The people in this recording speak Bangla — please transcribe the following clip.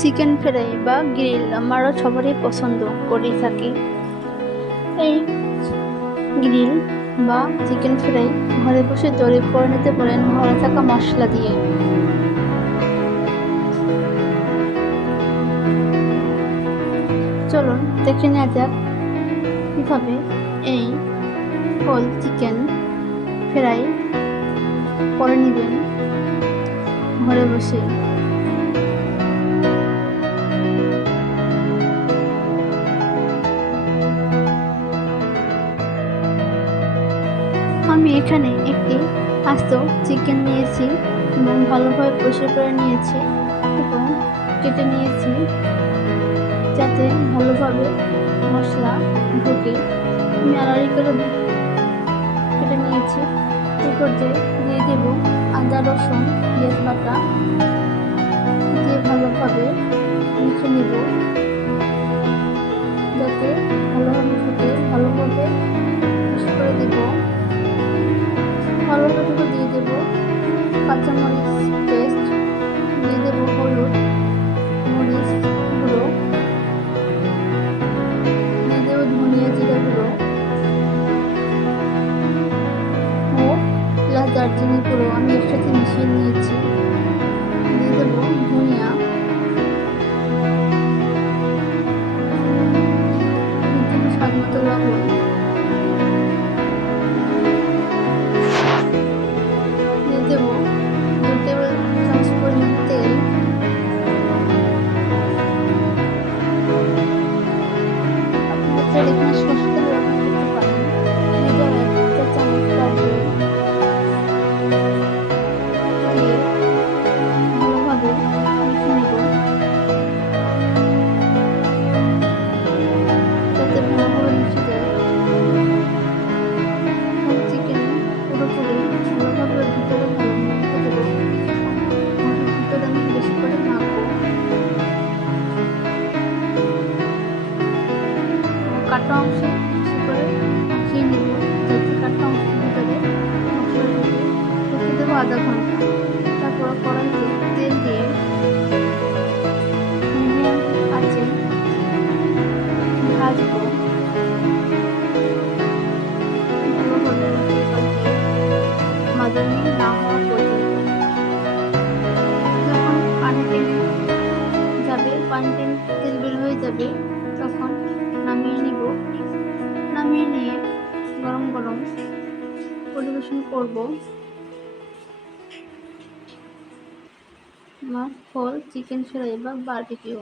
চিকেন ফ্রাই বা গ্রিল আমারও সবারই পছন্দ করে থাকি। এই গ্রিল বা চিকেন ফ্রাই ঘরে বসে তৈরি করে নিতে পারেন ঘরে থাকা মশলা দিয়ে। চলুন দেখে নেওয়া যাক কীভাবে এই হোল চিকেন ফ্রাই করে নেবেন ঘরে বসে। আমি এখানে একটি আস্ত চিকেন নিয়েছি এবং ভালোভাবে পরিষ্কার করে নিয়েছি এবং কেটে নিয়েছি যাতে ভালোভাবে মশলা ঢোকে। আমি আড়াড়ি করে কেটে নিয়েছি। এরপর দিয়ে দেবো আদা, রসুন, পেঁয়াজ বাটা। দিয়ে ভালোভাবে মেখে নেব। ভালোভাবে দিয়ে দেব, কাঁচামরিচ পেস্ট দিয়ে দেব হলুদ, মরিচ গুঁড়ো, দিয়ে দেব ধনিয়া জিরা গুঁড়ো ও এলাচ দারচিনি গুঁড়ো। আমি একসাথে মিশিয়ে নিয়েছি। দিয়ে দেবো ধনিয়া। মতো লবণ। কাটা অংশ বেশি করে মাখিয়ে নেব। যাতে কাটা অংশ ভিতরে দেবো আধা ঘণ্টা। তারপর কড়াইতে তেল দিয়ে আছে ভাজবো। যখন যাবে পানি তেল বের হয়ে যাবে পরিবেশন করব। আমার ফল চিকেন ফ্রাই বা বারবিকিউ